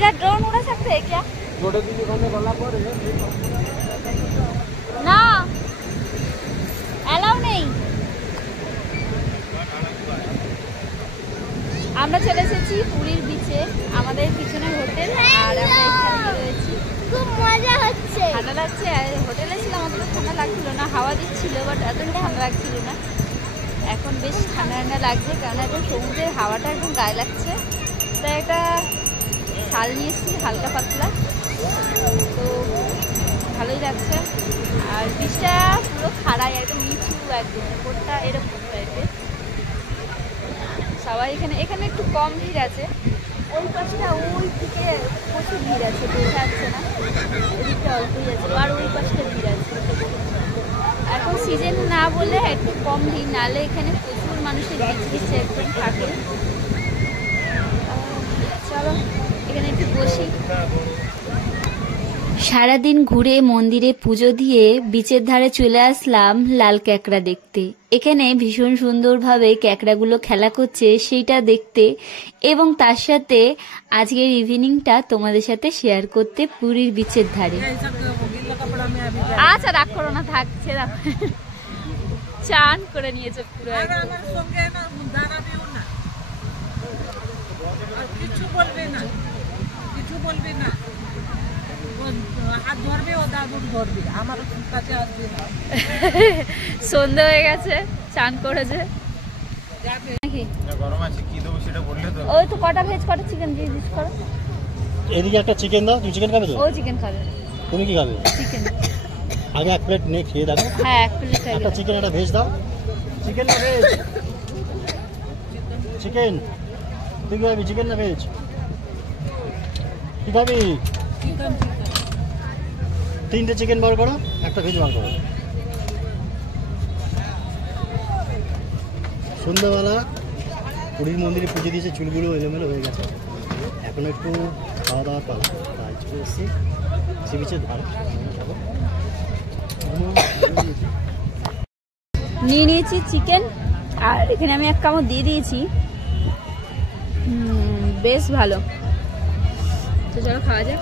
इधर ड्रोन उड़ा सकते हैं क्या? ना अलाउ नहीं। আমরা চলে এসেছি পুরীর বিচে, আমাদের পিছনে হোটেল আর আমরা এখানে রয়েছি। খুব মজা হচ্ছে, ঠান্ডা লাগছে। হোটেলে ছিলাম, অতটা ঠান্ডা লাগছিল না, হাওয়া দিচ্ছিল, বাট এতটা ঠান্ডা লাগছিল না। এখন বেশ ঠান্ডা ঠান্ডা লাগছে, কারণ এখন সমুদ্রের হাওয়াটা একদম গায়ে লাগছে। তাই একটা শাল নিয়ে এসেছি হালকা পাতলা, তো ভালোই লাগছে। আর বীজটা পুরো খাড়াই, একদম নিচু, একদম উপরটা এরকম টাইপের। সবাই এখানে একটু কম ভিড় আছে, ওই পাশটা ওই দিকে প্রচুর ভিড় আছে, বোঝা যাচ্ছে না, ওদিকটা অল্পই আছে, আর ওই পাশটা ভিড় আছে। এখন সিজন না বলে একটু কম ভিড়, নাহলে এখানে প্রচুর মানুষের বিচে একদম থাকে। চলো এখানে একটু বসি। সারাদিন ঘুরে মন্দিরে পুজো দিয়ে বিচের ধারে চলে আসলাম লাল ক্যাকড়া দেখতে। এখানে ভীষণ সুন্দরভাবে ক্যাকড়াগুলো খেলা করছে সেইটা দেখতে, এবং তার সাথে আজকের ইভিনিংটা তোমাদের সাথে শেয়ার করতে পুরীর বিচের ধারে। আচ্ছা রাগ করো না, থাকছে চান করে নিয়েছে পুরো। কিছু বলবে না, কিছু বলবে না, সন্ধ্যা হয়ে গেছে, চান করেছে। ওই তো কটা ভেজ কটা চিকেন দিয়ে দিস করো। এদিকে একটা চিকেন দাও। তুমি চিকেন খাবে তো? ও চিকেন খাবে। তুমি কি খাবে? চিকেন। আগে এক প্লেট নিয়ে খেয়ে দেখো। হ্যাঁ এক প্লেট খাই। একটা চিকেন একটা ভেজ দাও। চিকেন না ভেজ? চিকেন। তুই কি খাবি, চিকেন না ভেজ? কি খাবি? চিকেন। তিনটে চিকেন বার করো, একটা ভেজ বার করো। সন্ধ্যাবেলা পুরীর মন্দিরে পুজো দিয়েছে, চুলগুলো এলোমেলো হয়ে গেছে, এখন একটু খাওয়া দাওয়ার পালা। তাই চলে এসেছি সি বিচের ধারে। নিয়ে নিয়েছি চিকেন, আর এখানে আমি এক কামড় দিয়ে দিয়েছি, বেশ ভালো। তো চলো খাওয়া যাক।